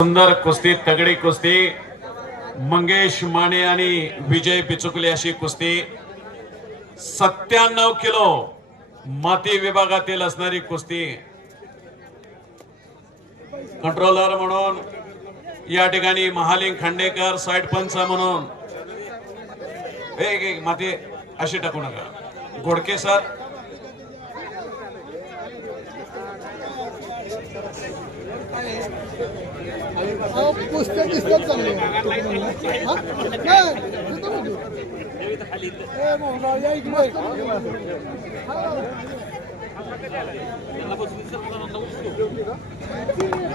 सुंदर कुस्ती तगडी कुस्ती मंगेश माने आणि विजय पिचुकले अशी कुस्ती. सत्त्याण्णव किलो माती विभागातील असणारी कुस्ती. कंट्रोलर म्हणून या ठिकाणी महालिंग खांडेकर साईड पंच म्हणून. एक एक माती अशी टाकू नका. गोडके सर. पुस्तक दिसतात हा?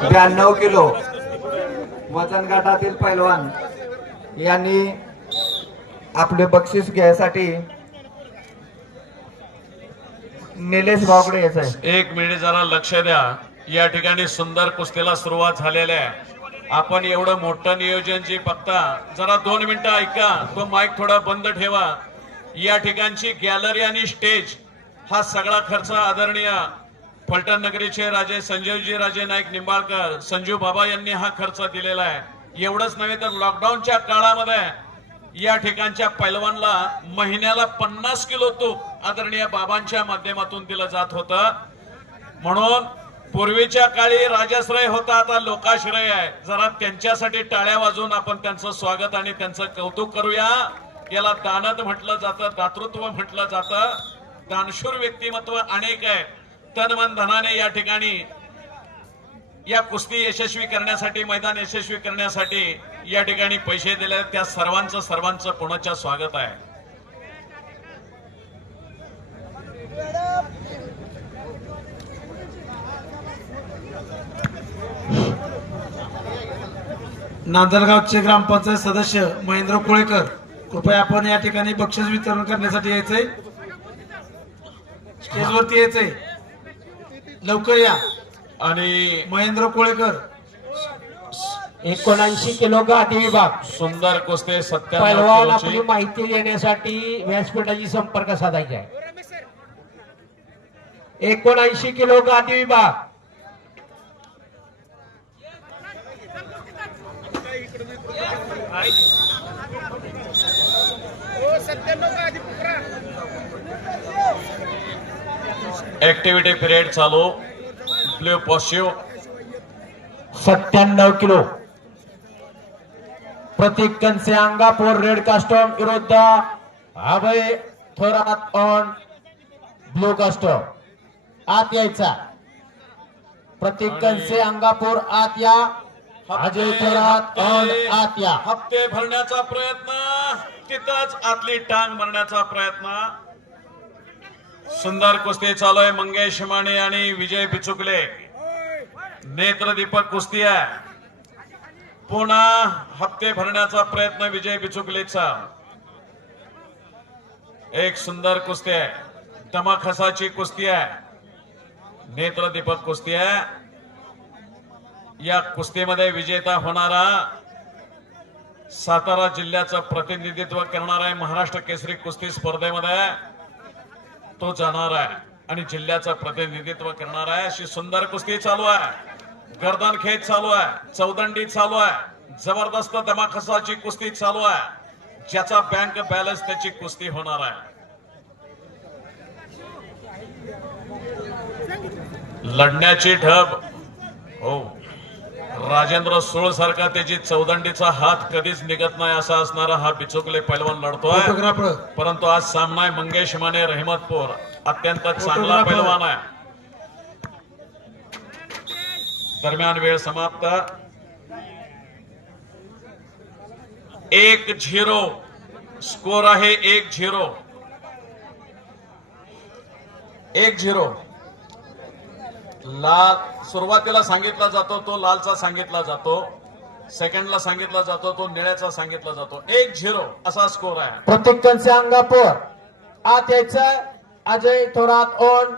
ब्याण्णव किलो. वजन गटातील पैलवान. यांनी आपले बक्षीस घ्यायसाठी निलेश भावकडे यायचं आहे एक मिनिट जरा लक्ष द्या. या ठिकाणी सुंदर कुस्तीला सुरुवात झालेल्या आहे. आपण एवढं मोठं नियोजन जे बघता जरा दोन मिनिटं ऐका तो माईक थोडा बंद ठेवा. या ठिकाणची गॅलरी आणि स्टेज हा सगळा खर्च आदरणीय फलटण नगरीचे राजे संजयजी राजे नाईक निंबाळकर संजू बाबा यांनी हा खर्च दिलेला आहे. एवढंच नव्हे तर लॉकडाऊनच्या काळामध्ये या ठिकाणच्या पैलवानला महिन्याला पन्नास किलो तूप आदरणीय बाबांच्या माध्यमातून दिलं जात होतं. म्हणून पूर्वीच्या काळी राजाश्रय होता आता लोकाश्रय आहे. जरा त्यांच्यासाठी टाळ्या वाजवून आपण त्यांचं स्वागत आणि त्यांचं कौतुक करूया. याला दानत म्हटलं जातं दातृत्व म्हटलं जातं. दानशूर व्यक्तिमत्व अनेक आहे. तन मन धनाने या ठिकाणी या कुस्ती यशस्वी करण्यासाठी मैदान यशस्वी करण्यासाठी या ठिकाणी पैसे दिले त्या सर्वांचं सर्वांचं पुण्याच्या स्वागत आहे? नांदलगावचे ग्रामपंचायत सदस्य महेंद्र कोळेकर कृपया आपण या ठिकाणी बक्षीस वितरण करण्यासाठी यायचंय. स्टेजवरती यायचंय. लवकर या. आणि महेंद्र कोळेकर. एकोणऐंशी किलो गादी विभाग. सुंदर कुस्ती पैलवान सत्याण्णव आपली किलोची माहिती देण्यासाठी व्यासपीठाशी संपर्क साधायचा आहे. एकोणऐंशी किलो गादी विभाग. ऍक्टिव्हिटी पिरियड चालू. ब्ल्यू पॉझिटिव्ह सत्त्याण्णव kilo. Prateek Kanse Angapur red costume विरुद्ध Abhay Thorat on blue costume आत यायचा. प्रतीक कंसे अंगापूर आत या. अजय थोरात ऑन आत या हप्ते भरण्याचा प्रयत्न तिथंच आतली टांग भरण्याचा प्रयत्न. सुंदर कुस्ती चालू आहे मंगेश माने आणि विजय पिचुकले. नेत्रदीपक कुस्ती आहे. पुन्हा हप्ते भरण्याचा प्रयत्न विजय पिचुकलेचा. एक सुंदर कुस्ती आहे. दमाखसाची कुस्ती आहे. नेत्रदीपक कुस्ती आहे. या कुस्तीमध्ये विजेता होणारा सातारा जिल्ह्याचं प्रतिनिधित्व करणार आहे. महाराष्ट्र केसरी कुस्ती स्पर्धेमध्ये तो जाणार आहे आणि जिल्ह्याचं प्रतिनिधित्व करणार आहे. अशी सुंदर कुस्ती चालू आहे. गर्दन खेच चालू आहे. चौदंडी चालू आहे. जबरदस्त दमाखसाची कुस्ती चालू आहे. ज्याचा बँक बॅलन्स त्याची कुस्ती होणार आहे. लढण्याची ढब. हो. राजेंद्र सुळ सारखा त्याची चौदंडीचा हात कधीच निघत नाही असा असणारा हा बिचुकले पैलवान लढतोय. परंतु आज सामना आहे मंगेश माने रहमतपूर अत्यंत चांगला. पैलवान आहे. दरम्यान वेळ समाप्त. एक झिरो. स्कोर आहे एक झिरो. एक झिरो. लाल सुरुवातीला सांगितला जातो तो लालचा सांगितला जातो सेकंडला सांगितला जातो तो निळ्याचा सांगितला जातो. एक झिरो असा स्कोर आहे. प्रतीक कंसे अंगापूर आत यायचं Ajay Thorat on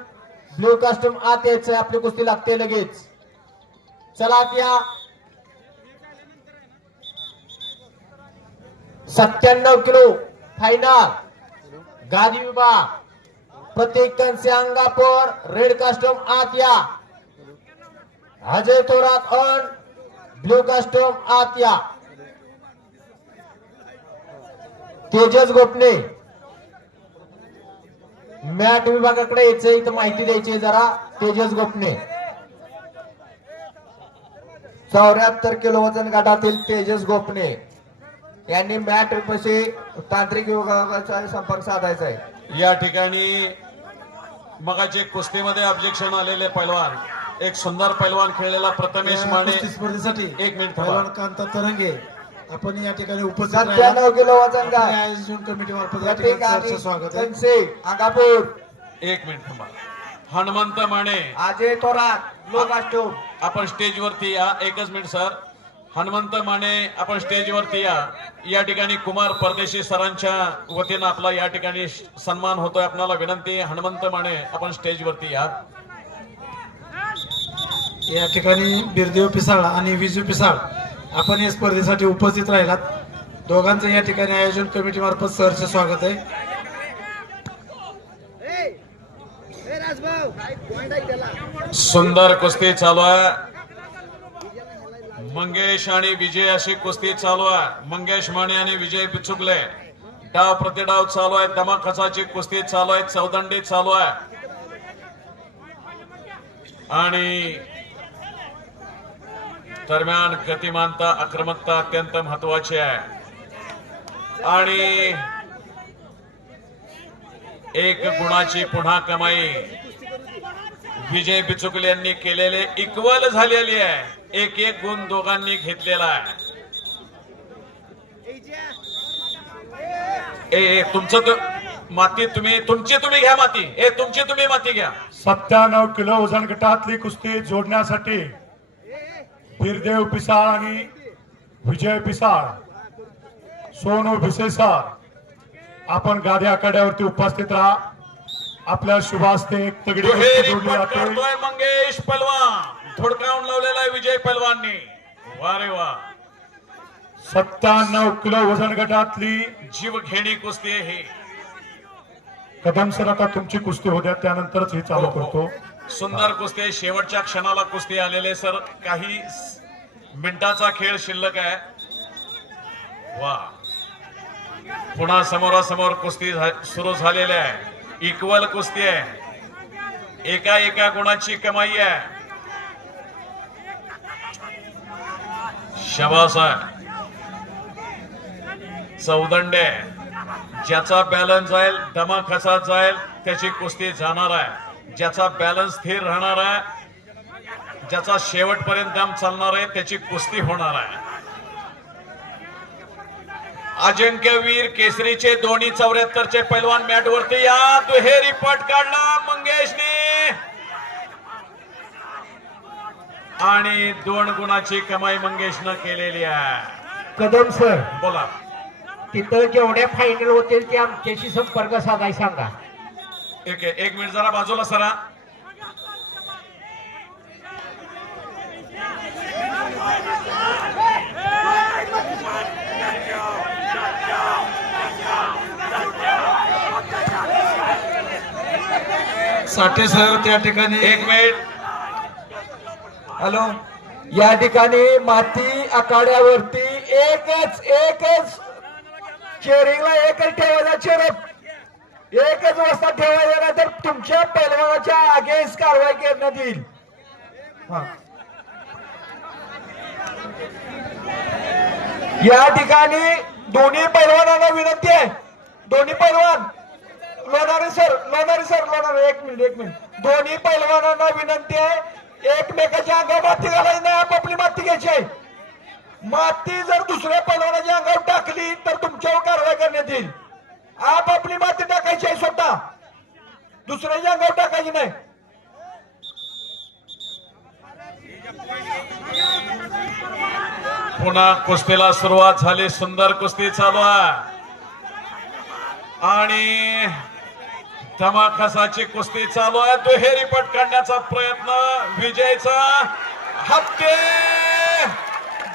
blue costume आत यायचं आपली कुस्ती लागते लगेच. चला आत या. सत्त्याण्णव किलो फायनल गादी विभाग. प्रतीक कंसे अंगापूर रेड कास्टूम आत या. Ajay Thorat on blue costume आत या. तेजस गोपने. मॅट विभागाकडे यायचं इथं माहिती द्यायची जरा. तेजस गोपने. चौऱ्याहत्तर किलो वजन गटातील तेजस गोपने. यांनी मॅट पशी तांत्रिक विभागाचा संपर्क साधायचा आहे. या ठिकाणी मगाचे कुस्तीमध्ये ऑब्जेक्शन आलेले पैलवान. एक सुंदर पैलवान खेळलेला प्रथमेश माने. स्पर्धेसाठी एक मिनिट. पैलवान कांता तरंगे. आपण या ठिकाणी उपस्थित सत्त्याण्णव. किलो वजन आयोजन कमिटी मार्फत स्वागत आहे. अंगापूर एक मिनिट थांबा. हनुमंत माने. अजय थोरात लो कास्टूम आपण स्टेजवरती या. एकच मिनिट सर. हनुमंत माने आपण स्टेजवरती या. या ठिकाणी कुमार परदेशी सरांच्या वतीनं आपला या ठिकाणी सन्मान होतोय. आपणाला विनंती आहे, हनुमंत माने आपण स्टेजवरती या. या ठिकाणी बिरदेव पिसाळ आणि विजू पिसाळ आपण या स्पर्धेसाठी उपस्थित राहिलात. दोघांचं या ठिकाणी आयोजन कमिटी मार्फत सहर्ष स्वागत आहे. सुंदर कुस्ती चालू आहे. मंगेश आणि विजय अशी कुस्ती चालू आहे. मंगेश माने आणि विजय पिचुकले. डाव प्रतिडाव चालू आहे. दमाखचाची कुस्ती चालू आहे. चौदंडी चालू आहे. आणि दरम्यान गतिमानता आक्रमकता अत्यंत महत्वाची आहे. आणि एक गुणाची पुन्हा कमाई विजय बिचुकले यांनी केलेले इक्वल झालेली आहे. एक एक गुण दोघांनी घेतलेला आहे. ए तुमचं तो- माती तुम्ही तुमची तुम्ही घ्या माती. ए तुमची तुम्ही माती घ्या. सत्त्याण्णव किलो वजन गटातली कुस्ती जोडण्यासाठी बिरदेव पिसाळ आणि विजय पिसाळ सोनू भिसेसार आपण गाद्या आखाड्यावरती उपस्थित राहा. आपल्या शुभास्ते एक तगडी मंगेश पलवान. थोडकावून लावलेला आहे विजय पलवाननी. वा रे वा. सत्त्याण्णव किलो वजन गटातली जीव घेणी कुस्ती आहे ही. कदम सर आता तुमची कुस्ती होत्या त्यानंतरच ही चालू करतो. सुंदर कुस्ती आहे. शेवटच्या क्षणाला कुस्ती आलेले सर. काही मिनिटाचा खेळ शिल्लक आहे. वा. पुन्हा समोरासमोर कुस्ती सुरू झालेली आहे. इक्वल कुस्ती आहे. एका एका गुणाची कमाई आहे. शबास आहे. चौदंडे. ज्याचा बॅलन्स जाईल दमा खसा जाईल त्याची कुस्ती जाणार आहे. ज्याचा बॅलन्स स्थिर राहणार आहे ज्याचा शेवटपर्यंत दम चालणार आहे त्याची कुस्ती होणार आहे. अजिंक्यवीर केसरीचे दोन्ही चौऱ्याहत्तरचे पैलवान मॅट वरती या दुहेरी पट काढला मंगेशने. आणि दोन गुणाची कमाई मंगेशनं केलेली आहे. कदम सर बोला. तिथं जेवढ्या फायनल होतील ते आमच्याशी संपर्क साधाय सांगा. एक एक मिनिट जरा बाजूला सरा. साठे सर त्या ठिकाणी एक मिनिट. हॅलो? या ठिकाणी माती आखाड्यावरती एकच एकच चेअरिंगला एकच ठेवायचा चेरप एकच वाजता ठेवा. पैलवानाच्या अगेन्स्ट कारवाई करण्यात येईल. या ठिकाणी दोन्ही पैलवानांना विनंती आहे. दोन्ही पैलवान. लोणारे सर लोणारे सर लोणारे एक मिनिट एक मिनिट दोन्ही पैलवानांना विनंती आहे. एकमेकाच्या अंगावर माती घालायची नाही आपापली माती घ्यायची आहे. माती जर दुसऱ्या पैलवानाच्या अंगावर टाकली तर तुमच्यावर कारवाई करण्यात येईल. आपापली माती टाकायची आहे दुसऱ्याच्या अंगावर टाकायची नाही. पुन्हा कुस्तीला सुरुवात झाली. सुंदर कुस्ती चालू आहे. आणि धमाकासाची कुस्ती चालू आहे. दुहेरी पट काढण्याचा प्रयत्न. विजयचा हत्ते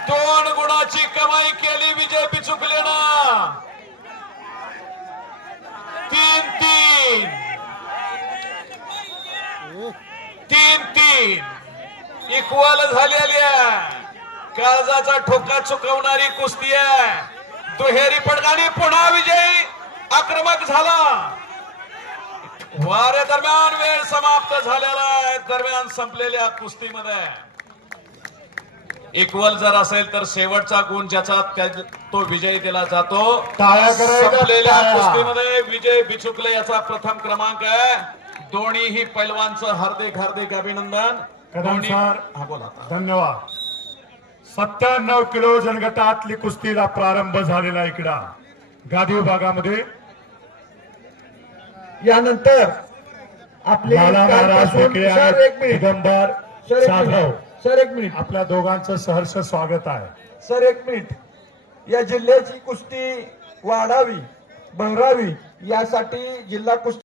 दोन गुणाची कमाई केली. विजय बिचुकलेनं तीन तीन इक्वल झालेली आहे. काळजाचा ठोका चुकवणारी कुस्ती आहे. दुहेरी पडगाणी पुन्हा विजयी. आक्रमक झाला. वारे दरम्यान वेळ समाप्त झालेला आहे. दरम्यान संपलेल्या कुस्तीमध्ये. इक्वल जर असेल तर शेवटचा गुण ज्याचा तो विजयी दिला जातो. संपलेल्या. कुस्तीमध्ये विजय बिचुकले याचा प्रथम क्रमांक आहे. दोन्हीही पैलवानचं हार्दिक हार्दिक अभिनंदन. कदम दोन्ही- सर हा बोला. आता. धन्यवाद. सत्त्याण्णव किलो जनगटातली कुस्तीला प्रारंभ झालेला इकडा. गादी विभागामध्ये. यानंतर आपले लाला महाराज कालपासून- भेकळे सर आणि एक मिनिट. दिगंबर सर एक जाधव मिनिट सर एक मिनिट. आपल्या दोघांचं सहर्ष स्वागत आहे. सर एक मिनिट. या जिल्ह्याची कुस्ती वाढावी बहरावी यासाठी जिल्हा कुस्ती